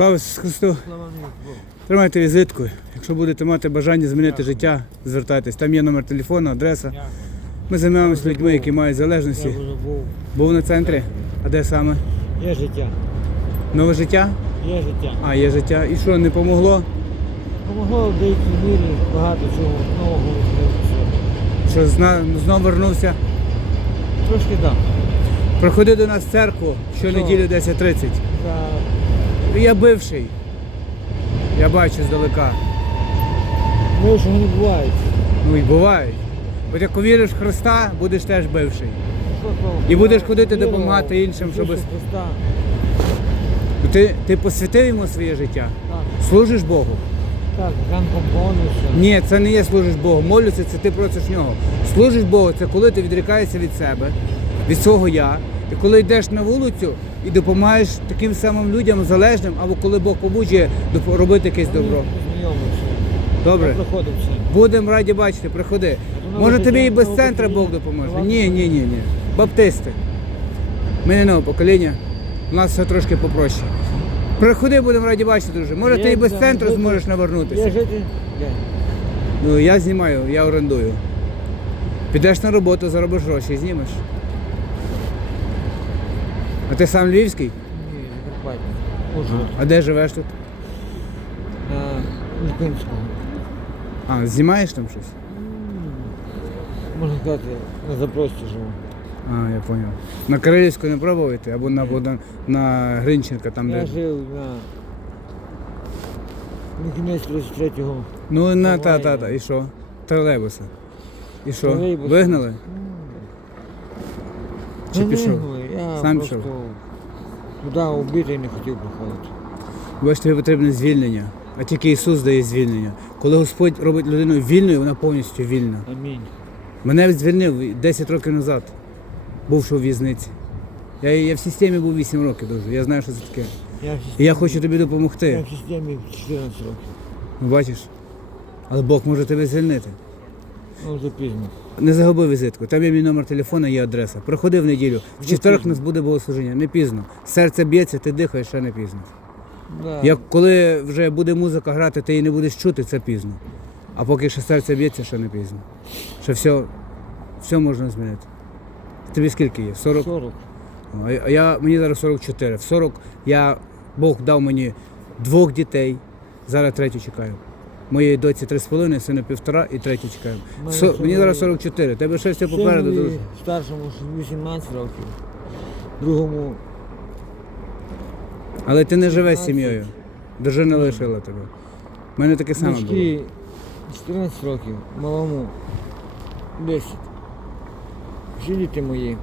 Слава Ісусу Христу! Тримайте візитку. Якщо будете мати бажання змінити життя, звертайтесь. Там є номер телефону, адреса. Ми займаємося людьми, які мають залежності. був. На центрі. А де саме? Є життя. Нове життя? Є життя. А, є життя. І що, не помогло? Помогло в деякій мірі багато чого нового. Що зна... знову вернувся? Трошки так. Приходи до нас в церкву щонеділю 10.30. За Я бивший. Я бачу здалека. ми що не бувають. Ну і бувають. Бо як повіриш в Христа, будеш теж бивший. І будеш ходити допомагати іншим, щоб- Христа. Ти, ти посвятив йому своє життя. Так, Служиш Богу. так, ранком повністю. Ні, це не є служиш Богу. Молюся, це ти просиш нього. Служиш Богу, це коли ти відрікаєшся від себе, від свого я. І коли йдеш на вулицю і допомагаєш таким самим людям залежним, або коли Бог побуджує робити якесь добро. Добре? Будемо раді бачити, приходи. Може тобі і без центра Бог допоможе. Ні, ні, ні, ні. Баптисти. Ми не нове покоління. У нас все трошки попроще. Приходи, будемо раді бачити, друже. Може ти і без центру зможеш навернутися. Ну я знімаю, я орендую. Підеш на роботу, заробиш гроші, знімеш. А ти сам львівський? Ні. Ужгород. А де живеш тут? На Липинського. А, знімаєш там щось? Можна сказати, на запрості живу. А, я зрозумів. На Кирилівську не пробував йти, або на, Богдан, на Гринченка, там Я де. жив на, на кінець 33-го. Ну на та, та, та, І що? Тролейбуса. І що? Тролейбуса. Вигнали? Чи Та пішов? Я Сам просто пішов? туди убитий не хотів приходити. Бачите, тобі потрібне звільнення. А тільки Ісус дає звільнення. Коли Господь робить людину вільною, вона повністю вільна. Амінь. Мене звільнив 10 років назад, бувши у в'язниці. Я, я в системі був 8 років дуже, я знаю, що це таке. Я в І системі, я хочу тобі допомогти. я в системі 14 років. Ну, бачиш? Але Бог може тебе звільнити. Ну, вже пізно. Не загуби візитку. Там є мій номер телефона, є адреса. Приходи в неділю. В четверг у нас буде богослужіння. Не пізно. Серце б'ється, ти дихаєш, ще не пізно. Да. Як коли вже буде музика грати, ти її не будеш чути, це пізно. А поки ще серце б'ється, ще не пізно. Ще все, все можна змінити. Тобі скільки є? 40? 40. А я, мені зараз 44. В 40 я, Бог дав мені двох дітей, зараз третю чекаю. Моєї доці 3,5, сину півтора і третю чекаю. Мене Со, ще мені зараз є- 44, тебе ще все попереду. Друже. Старшому 18 років. Другому Але ти не живеш з сім'єю. Дружина лишила тебе. У мене таке саме було. дочки 14 років, малому 10. Всі діти мої.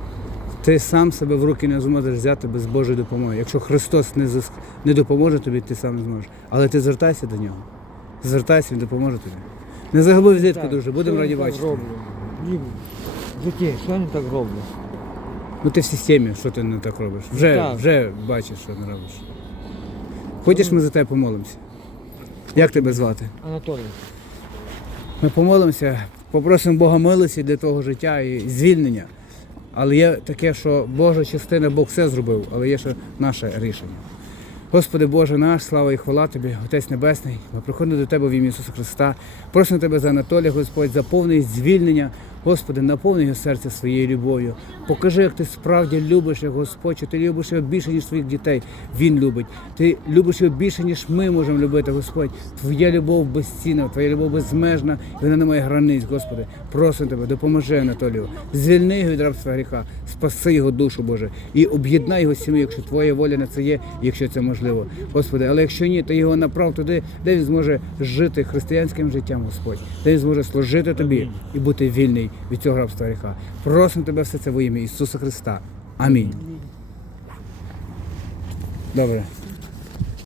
Ти сам себе в руки не зможеш взяти без Божої допомоги. Якщо Христос не, зас- не допоможе тобі, ти сам не зможеш. Але ти звертайся до нього. Звертайся, він допоможе тобі. Не загуби візитку, Так, друже, будемо раді бачити. роблю? Ні, в житті, що я не так роблю? Ну ти в системі, що ти не так робиш. Вже, Так. вже бачиш, що не робиш. Хочеш, ми за тебе помолимося? Як тебе звати? Анатолій. Ми помолимося, попросимо Бога милості для того життя і звільнення. Але є таке, що Божа частина, Бог все зробив, але є ще наше рішення. Господи Боже наш, слава і хвала Тобі, Отець Небесний. Ми приходимо до Тебе в ім'я Ісуса Христа. Просимо Тебе за Анатолія, Господь, за повне звільнення. Господи, наповни його серце своєю любов'ю. Покажи, як ти справді любиш його, Господь, що ти любиш його більше, ніж своїх дітей. Він любить. Ти любиш його більше, ніж ми можемо любити, Господь. Твоя любов безцінна, твоя любов безмежна, і вона не має границь, Господи. Просимо тебе, допоможи Анатолію. Звільни його від рабства гріха, спаси його душу, Боже, і об'єднай його з сім'єю, якщо твоя воля на це є, якщо це можливо. Господи, але якщо ні, то його направ туди, де він зможе жити християнським життям, Господь, де він зможе служити тобі і бути вільний від цього рабства гріха. Просимо тебе все це во ім'я Ісуса Христа. Амінь. Добре.